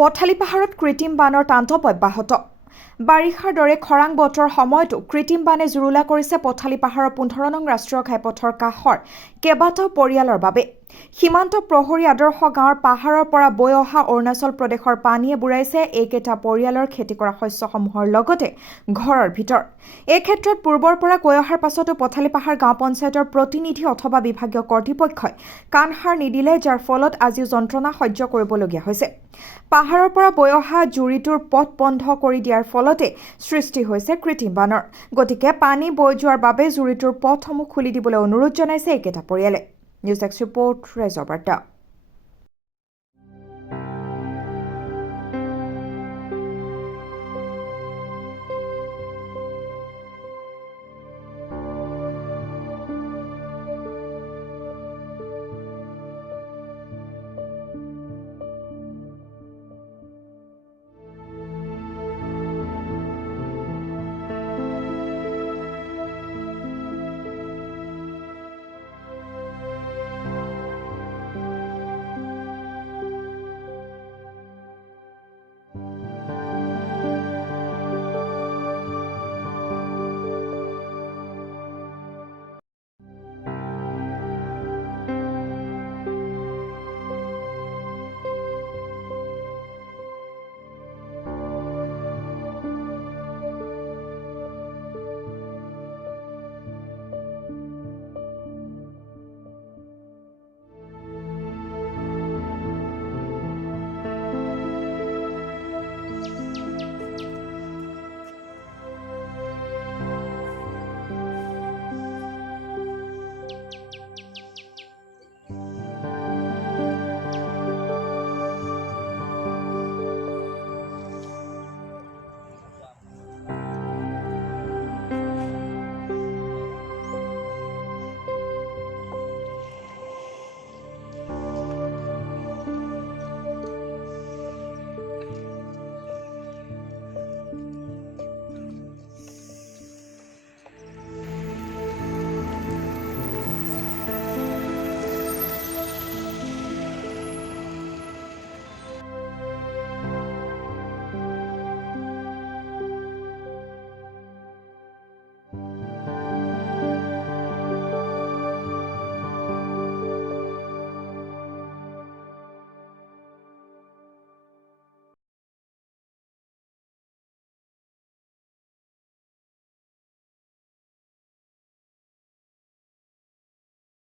পথালি পাহাৰত কৃত্ৰিম বানৰ তাণ্ডৱ অব্যাহত। বাৰিষাৰ দৰে খৰাং বতৰৰ সময়তো কৃত্ৰিম বানে জুৰুলা কৰিছে পথালি পাহাৰৰ 15 নং ৰাষ্ট্ৰীয় ঘাইপথৰ কাষৰ কেইবাটাও পৰিয়ালৰ বাবে। সীমান্ত প্ৰহৰী আদৰ্শ গাঁৱৰ পাহাৰৰ পৰা বৈ অহা অৰুণাচল প্ৰদেশৰ পানীয়ে বুঢ়াইছে এইকেইটা পৰিয়ালৰ খেতি কৰা শস্যসমূহৰ লগতে ঘৰৰ ভিতৰ। এই ক্ষেত্ৰত পূৰ্বৰ পৰা কৈ অহাৰ পাছতো পথালি পাহাৰ গাঁও পঞ্চায়তৰ প্ৰতিনিধি অথবা বিভাগীয় কৰ্তৃপক্ষই কাণসাৰ নিদিলে, যাৰ ফলত আজিও যন্ত্ৰণা সহ্য কৰিবলগীয়া হৈছে। পাহাৰৰ পৰা বৈ অহা জুৰিটোৰ পথ বন্ধ কৰি দিয়াৰ ফলতে সৃষ্টি হৈছে কৃত্ৰিম বানৰ। গতিকে পানী বৈ যোৱাৰ বাবে জুৰিটোৰ পথসমূহ খুলি দিবলৈ অনুৰোধ জনাইছে এইকেইটা পৰিয়ালে। নিউজ ডেস্ক ৰিপৰ্ট, ৰাইজৰ বাৰ্তা।